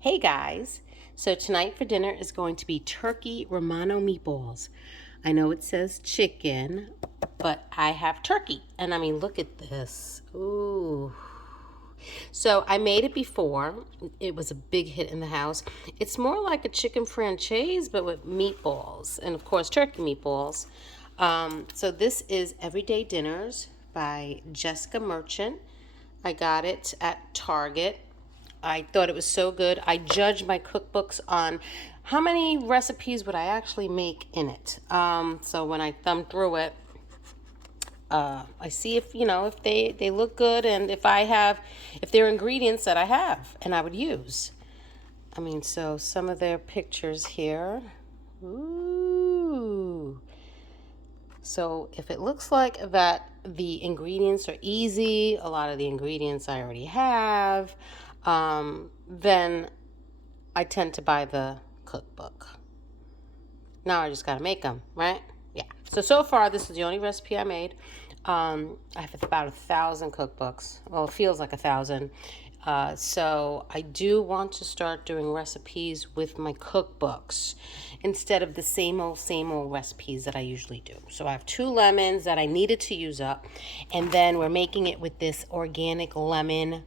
Hey guys, so tonight for dinner is going to be turkey Romano meatballs. I know it says chicken, but I have turkey. And I mean, look at this. Ooh. So I made it before. It was a big hit in the house. It's more like a chicken franchise, but with meatballs. And of course, turkey meatballs. So this is Everyday Dinners by Jessica Merchant. I got it at Target. I thought it was so good. I judged my cookbooks on how many recipes would I actually make in it. So when I thumbed through it, I see if if they look good and if they're ingredients that I have and I would use. I mean, so some of their pictures here. Ooh. So if it looks like that the ingredients are easy, a lot of the ingredients I already have, then I tend to buy the cookbook. Now I just got to make them, right? Yeah. So far, this is the only recipe I made. I have about 1,000 cookbooks. Well, it feels like 1,000. So I do want to start doing recipes with my cookbooks instead of the same old recipes that I usually do. So I have 2 lemons that I needed to use up. And then we're making it with this organic lemon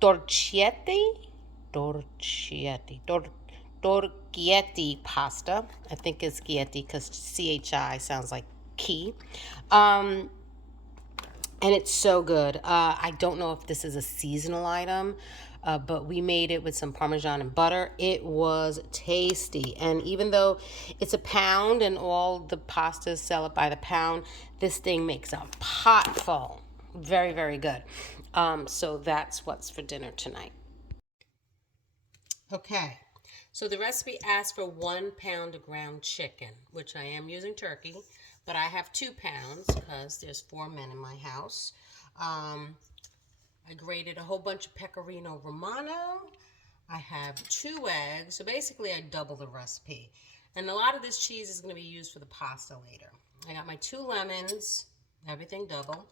torchietti. Torchietti pasta. I think it's Chietti because CHI sounds like key. And it's so good. I don't know if this is a seasonal item, but we made it with some Parmesan and butter. It was tasty. And even though it's a pound and all the pastas sell it by the pound, this thing makes a pot full. Very, very good. So that's what's for dinner tonight. Okay, so the recipe asks for 1 pound of ground chicken, which I am using turkey, but I have 2 pounds because there's 4 men in my house. I grated a whole bunch of pecorino romano. I have 2 eggs, so basically I double the recipe. And a lot of this cheese is going to be used for the pasta later. I got my 2 lemons, everything double,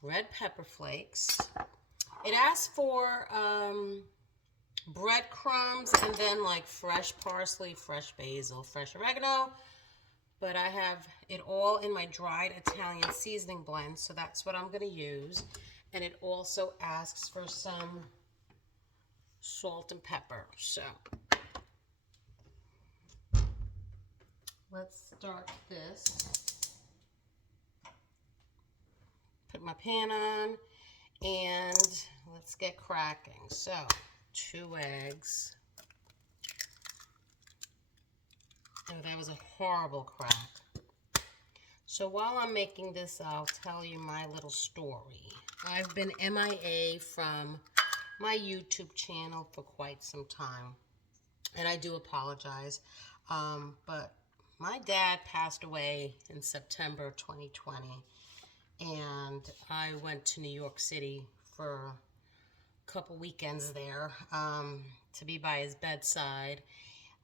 red pepper flakes. It asks for breadcrumbs and then like fresh parsley, fresh basil, fresh oregano. But I have it all in my dried Italian seasoning blend, so that's what I'm going to use. And it also asks for some salt and pepper. So let's start this. Put my pan on and let's get cracking. So 2 eggs. Oh, that was a horrible crack. So while I'm making this, I'll tell you my little story. I've been MIA from my YouTube channel for quite some time, and I do apologize. But my dad passed away in September 2020, and I went to New York City for a couple weekends there to be by his bedside.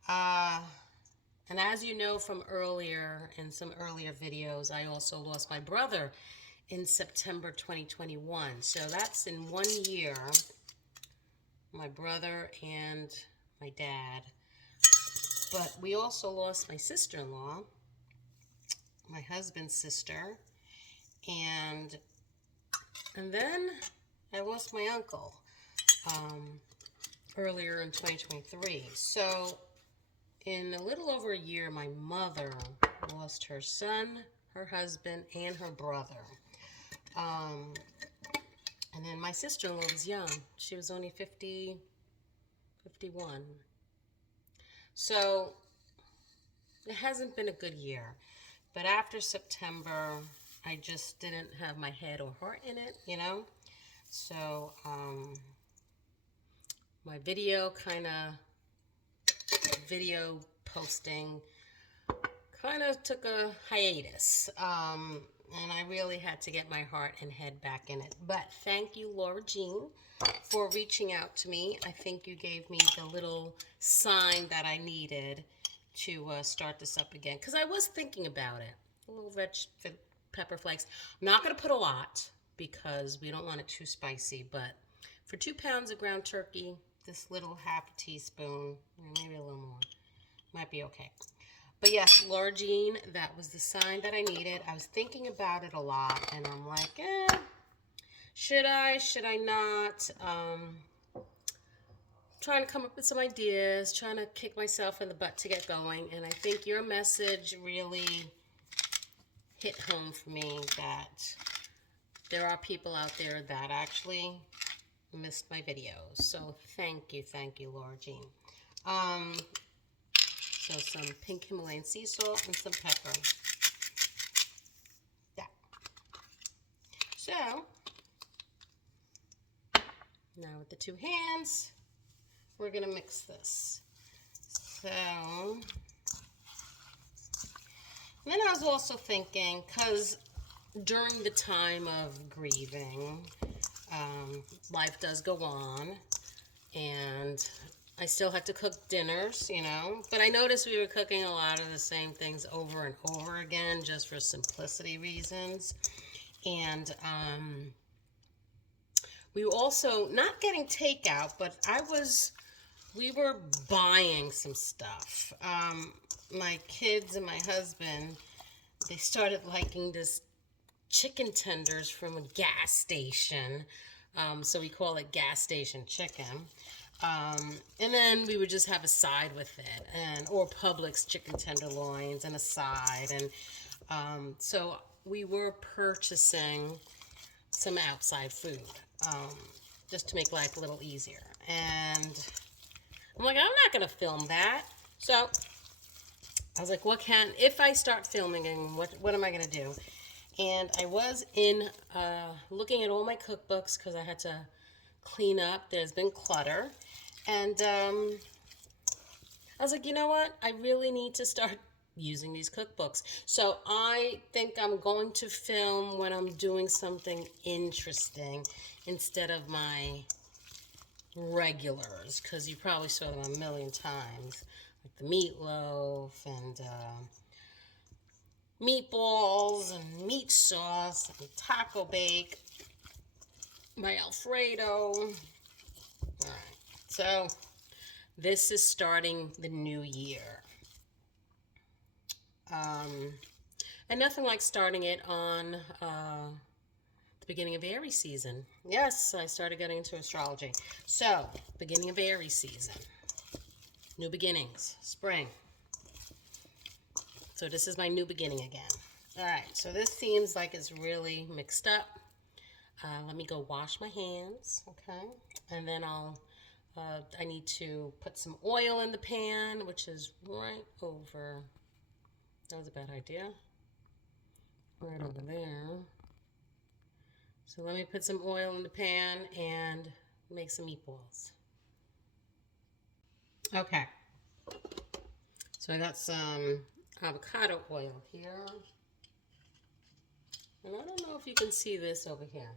And as you know from in some earlier videos, I also lost my brother in September 2021. So that's in 1 year, my brother and my dad. But we also lost my sister-in-law, my husband's sister, and then I lost my uncle earlier in 2023. So in a little over a year, my mother lost her son, her husband, and her brother. And then my sister-in-law was young. She was only 50, 51. So it hasn't been a good year. But after September, I just didn't have my head or heart in it, you know? So my video posting kind of took a hiatus. And I really had to get my heart and head back in it. But thank you, Laura Jean, for reaching out to me. I think you gave me the little sign that I needed to start this up again. Because I was thinking about it. A little red pepper flakes. I'm not going to put a lot because we don't want it too spicy. But for 2 pounds of ground turkey, this little half a teaspoon, maybe a little more. Might be okay. But yes, Laura Jean, that was the sign that I needed. I was thinking about it a lot, and I'm like, should I not? Trying to come up with some ideas, trying to kick myself in the butt to get going, and I think your message really hit home for me that there are people out there that actually missed my videos. So thank you, Laura Jean. So some pink Himalayan sea salt and some pepper. That. So now with the two hands, we're gonna mix this. So, and then I was also thinking, because during the time of grieving, life does go on, and I still had to cook dinners, you know, but I noticed we were cooking a lot of the same things over and over again just for simplicity reasons. And we were also not getting takeout, but we were buying some stuff. My kids and my husband, they started liking this chicken tenders from a gas station. So we call it gas station chicken. And then we would just have a side with it, or Publix chicken tenderloins and a side. And so we were purchasing some outside food, just to make life a little easier. And I'm like, I'm not going to film that. So I was like, if I start filming, and what am I going to do? And I was looking at all my cookbooks because I had to clean up. There's been clutter. And I was like, you know what? I really need to start using these cookbooks. So I think I'm going to film when I'm doing something interesting instead of my regulars, because you probably saw them a million times, like the meatloaf and meatballs and meat sauce and taco bake, my Alfredo. All right, so this is starting the new year. And nothing like starting it on the beginning of Aries season. Yes, I started getting into astrology. So, beginning of Aries season. New beginnings. Spring. So this is my new beginning again. All right, so this seems like it's really mixed up. Let me go wash my hands, okay? And then I need to put some oil in the pan, which is right over, that was a bad idea, right over there. So let me put some oil in the pan and make some meatballs. Okay. So I got some avocado oil here. And I don't know if you can see this over here.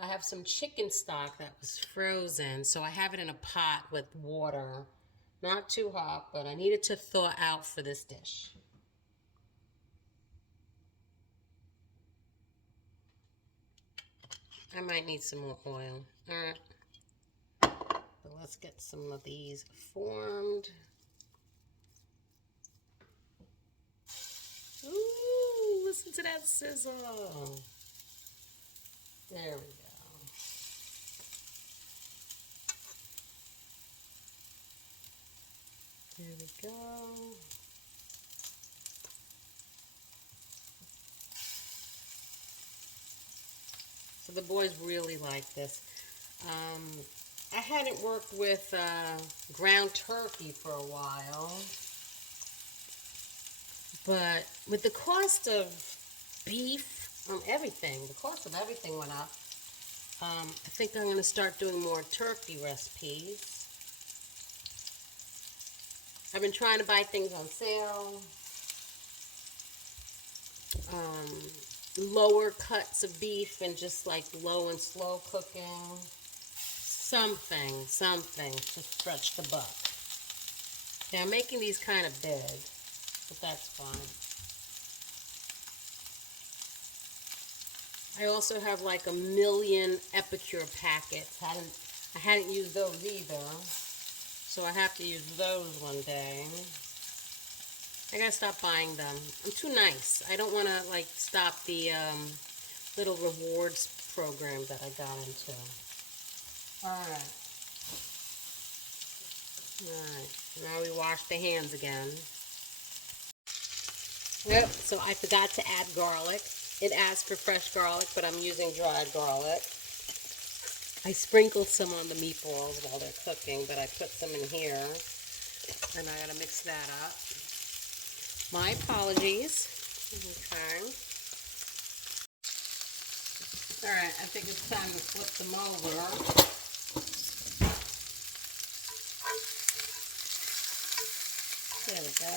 I have some chicken stock that was frozen, so I have it in a pot with water. Not too hot, but I need it to thaw out for this dish. I might need some more oil. All right. But let's get some of these formed. Ooh, listen to that sizzle. There we go. There we go. So the boys really like this. I hadn't worked with ground turkey for a while, but with the cost of beef, everything, the cost of everything went up. I think I'm going to start doing more turkey recipes. I've been trying to buy things on sale. Lower cuts of beef and just like low and slow cooking. Something to stretch the buck. Yeah, I'm making these kind of big, but that's fine. I also have like a million Epicure packets. I hadn't used those either, so I have to use those one day. I gotta stop buying them. I'm too nice. I don't want to like stop the little rewards program that I got into. Alright. Alright. Now we wash the hands again. Yep, so I forgot to add garlic. It asked for fresh garlic, but I'm using dried garlic. I sprinkled some on the meatballs while they're cooking, but I put some in here. And I gotta mix that up. My apologies. Okay. Alright, I think it's time to flip them over. There we go.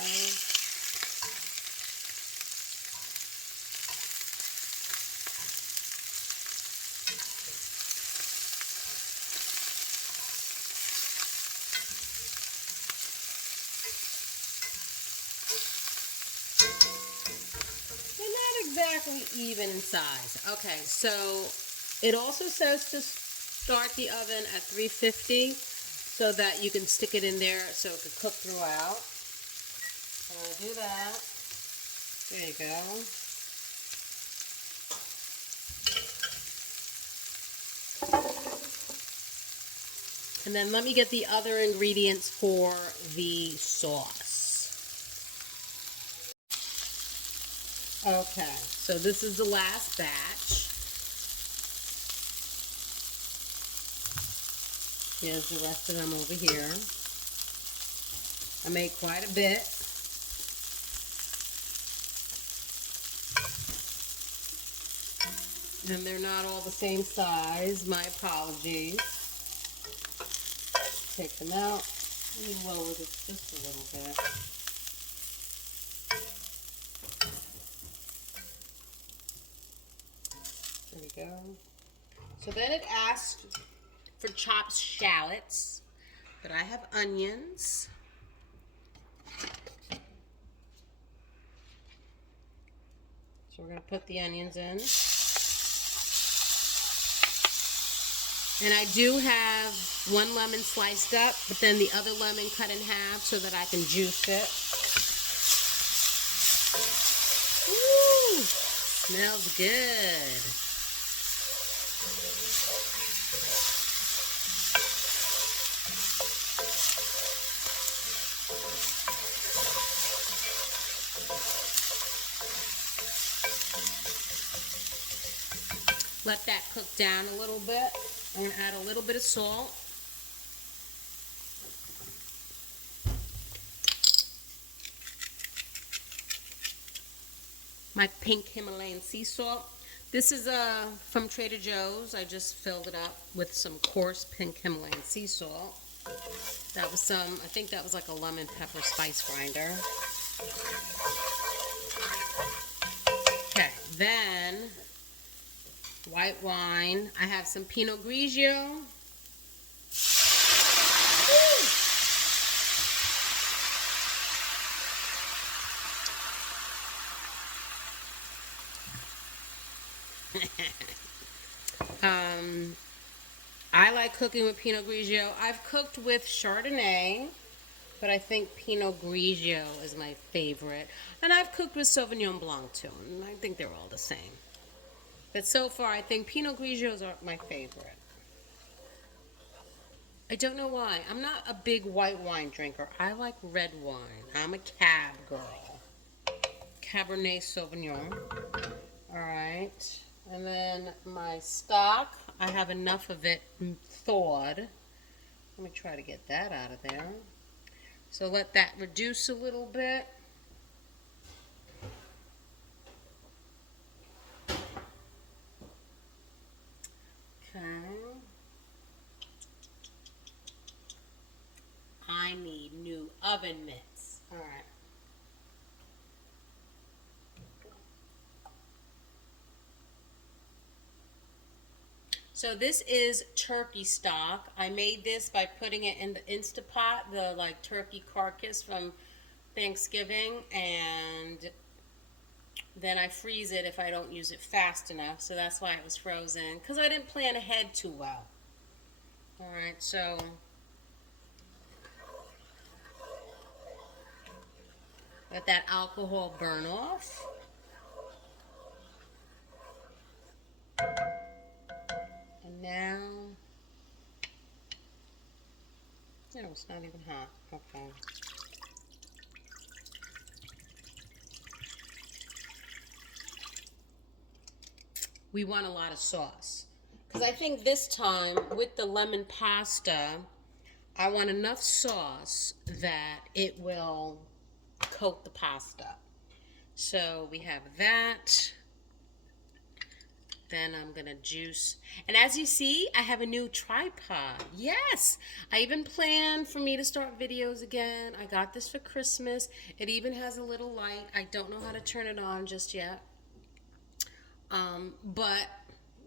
Exactly even in size. Okay, so it also says to start the oven at 350 so that you can stick it in there so it can cook throughout. So I'll do that. There you go. And then let me get the other ingredients for the sauce. Okay, so this is the last batch. Here's the rest of them over here. I made quite a bit. And they're not all the same size. My apologies. Take them out. Let me lower this just a little bit. There we go. So then it asked for chopped shallots, but I have onions. So we're going to put the onions in. And I do have one lemon sliced up, but then the other lemon cut in half so that I can juice it. Woo! Smells good. Let that cook down a little bit. I'm going to add a little bit of salt. My pink Himalayan sea salt. This is from Trader Joe's. I just filled it up with some coarse pink Himalayan sea salt. That was some, I think that was like a lemon pepper spice grinder. Okay, then white wine. I have some Pinot Grigio. I like cooking with Pinot Grigio. I've cooked with Chardonnay, but I think Pinot Grigio is my favorite. And I've cooked with Sauvignon Blanc too, and I think they're all the same. But so far, I think Pinot Grigios are my favorite. I don't know why. I'm not a big white wine drinker. I like red wine. I'm a cab girl. Cabernet Sauvignon. All right. And then my stock, I have enough of it thawed. Let me try to get that out of there. So let that reduce a little bit. Okay. I need new oven mitts. All right. So this is turkey stock. I made this by putting it in the Instapot, the like turkey carcass from Thanksgiving, and then I freeze it if I don't use it fast enough. So that's why it was frozen, because I didn't plan ahead too well. All right, so let that alcohol burn off. And now, no, it's not even hot. Okay. We want a lot of sauce. Because I think this time, with the lemon pasta, I want enough sauce that it will coat the pasta. So we have that. Then I'm gonna juice. And as you see, I have a new tripod. Yes, I even planned for me to start videos again. I got this for Christmas. It even has a little light. I don't know how to turn it on just yet. But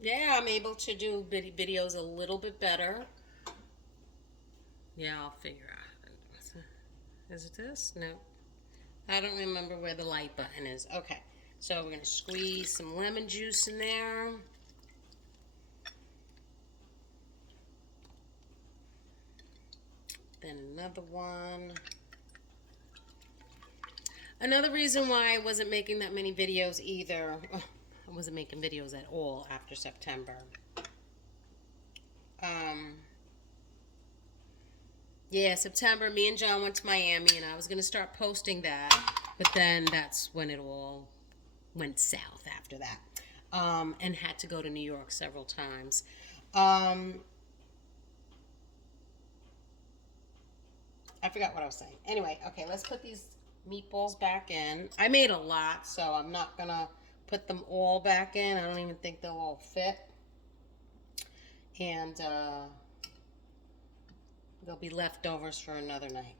yeah, I'm able to do videos a little bit better. Yeah, I'll figure out. Is it this? No. I don't remember where the light button is. Okay. So we're going to squeeze some lemon juice in there. Then another one. Another reason why I wasn't making that many videos either, I wasn't making videos at all after September. Yeah, September, me and John went to Miami, and I was going to start posting that, but then that's when it all went south after that, and had to go to New York several times. I forgot what I was saying. Anyway, okay, let's put these meatballs back in. I made a lot, so I'm not going to put them all back in. I don't even think they'll all fit. And there'll be leftovers for another night.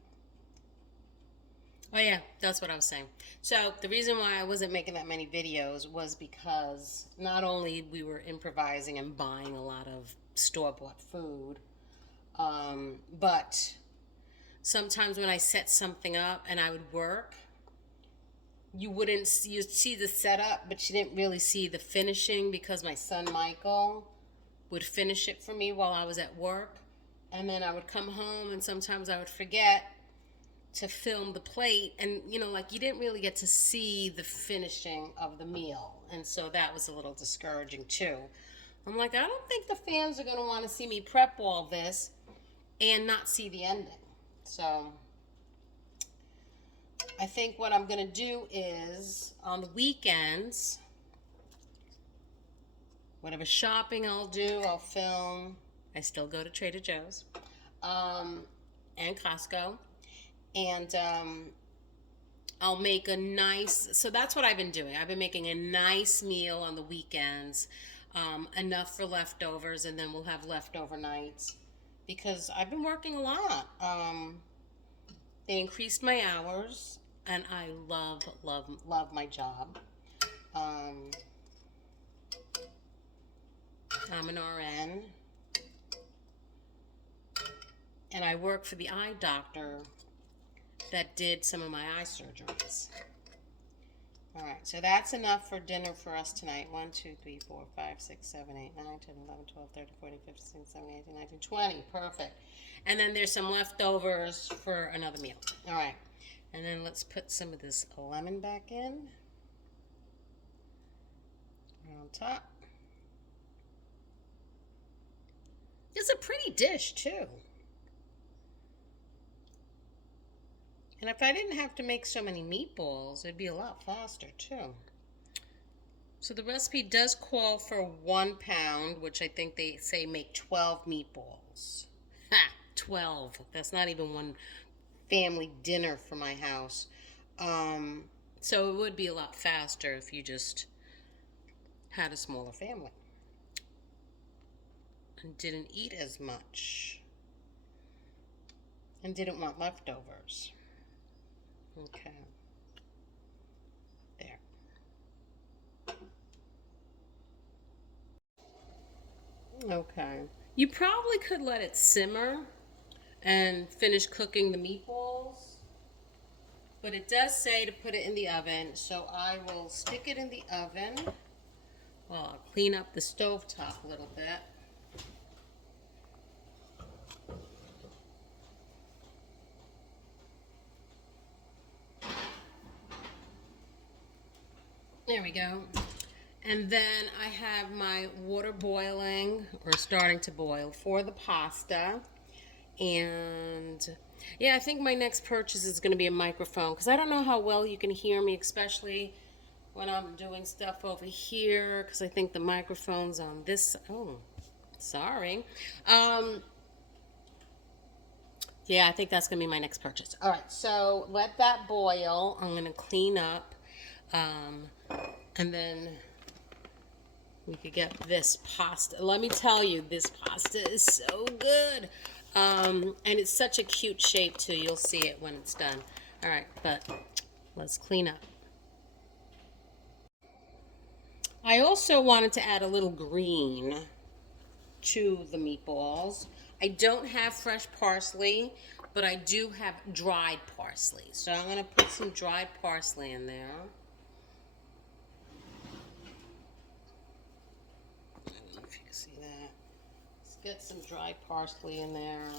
Oh yeah, that's what I was saying. So the reason why I wasn't making that many videos was because not only we were improvising and buying a lot of store-bought food, but sometimes when I set something up and I would work, you'd see the setup, but you didn't really see the finishing because my son Michael would finish it for me while I was at work. And then I would come home and sometimes I would forget to film the plate, and like you didn't really get to see the finishing of the meal, and so that was a little discouraging too. I'm like, I don't think the fans are going to want to see me prep all this and not see the ending. So I think what I'm going to do is on the weekends, whatever shopping I'll do, I'll film. I still go to Trader Joe's and Costco. And I'll make a nice, so that's what I've been doing. I've been making a nice meal on the weekends, enough for leftovers, and then we'll have leftover nights because I've been working a lot. They increased my hours, and I love, love, love my job. I'm an RN, and I work for the eye doctor that did some of my eye surgeries. All right, so that's enough for dinner for us tonight. 1, 2, 3, 4, 5, 6, 7, 8, 9, 10, 11, 12, 13, 14, 15, 16, 17, 18, 19, 20. Perfect. And then there's some leftovers for another meal. All right, and then let's put some of this lemon back in on top. It's a pretty dish too. And if I didn't have to make so many meatballs, it'd be a lot faster too. So the recipe does call for 1 pound, which I think they say make 12 meatballs. Ha! 12. That's not even one family dinner for my house. So it would be a lot faster if you just had a smaller family and didn't eat as much and didn't want leftovers. Okay. There. Okay. You probably could let it simmer and finish cooking the meatballs, but it does say to put it in the oven, so I will stick it in the oven. Well, I'll clean up the stovetop a little bit. There we go. And then I have my water boiling, or starting to boil, for the pasta. And yeah, I think my next purchase is going to be a microphone, because I don't know how well you can hear me, especially when I'm doing stuff over here, because I think the microphone's on this. Oh, sorry. Yeah, I think that's going to be my next purchase. All right, so let that boil. I'm going to clean up. And then we could get this pasta. Let me tell you, this pasta is so good. And it's such a cute shape, too. You'll see it when it's done. All right, but let's clean up. I also wanted to add a little green to the meatballs. I don't have fresh parsley, but I do have dried parsley. So I'm going to put some dried parsley in there. I don't know if you can see that. Let's get some dried parsley in there.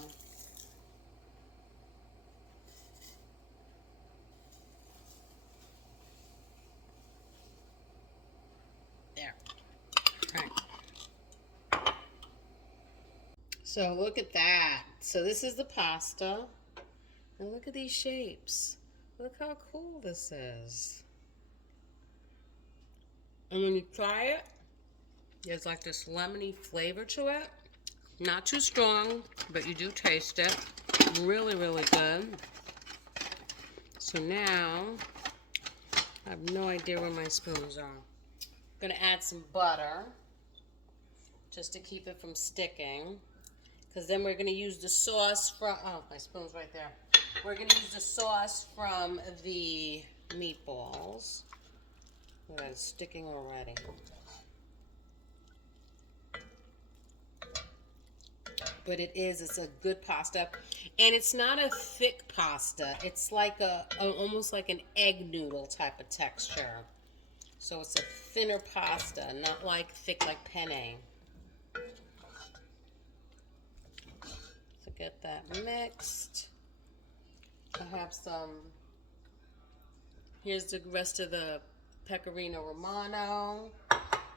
There. All right. So look at that. So this is the pasta. And look at these shapes. Look how cool this is. And when you try it, there's like this lemony flavor to it. Not too strong, but you do taste it. Really, really good. So now, I have no idea where my spoons are. I'm gonna add some butter, just to keep it from sticking. Because then we're going to use the sauce from, oh, my spoon's right there. We're going to use the sauce from the meatballs. Oh, it's sticking already. But it's a good pasta. And it's not a thick pasta. It's like almost like an egg noodle type of texture. So it's a thinner pasta, not like thick like penne. Get that mixed. I have some, here's the rest of the pecorino romano,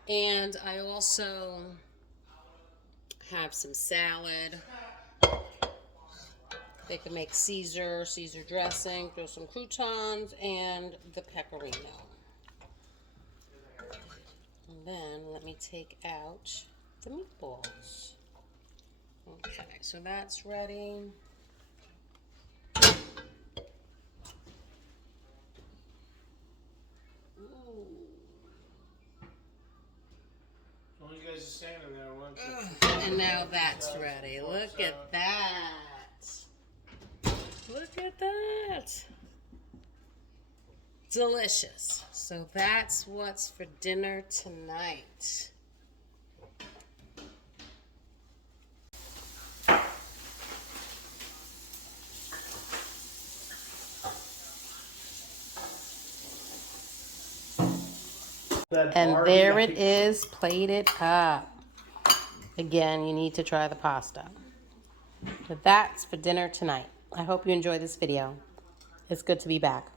and I also have some salad. They can make Caesar dressing, throw some croutons, and the pecorino. And then let me take out the meatballs. Okay, so that's ready. Ooh. Well, you guys are standing there, And now that's ready. Look at that. Look at that. Delicious. So that's what's for dinner tonight. And there it is, plated up. Again, you need to try the pasta. But that's for dinner tonight. I hope you enjoyed this video. It's good to be back.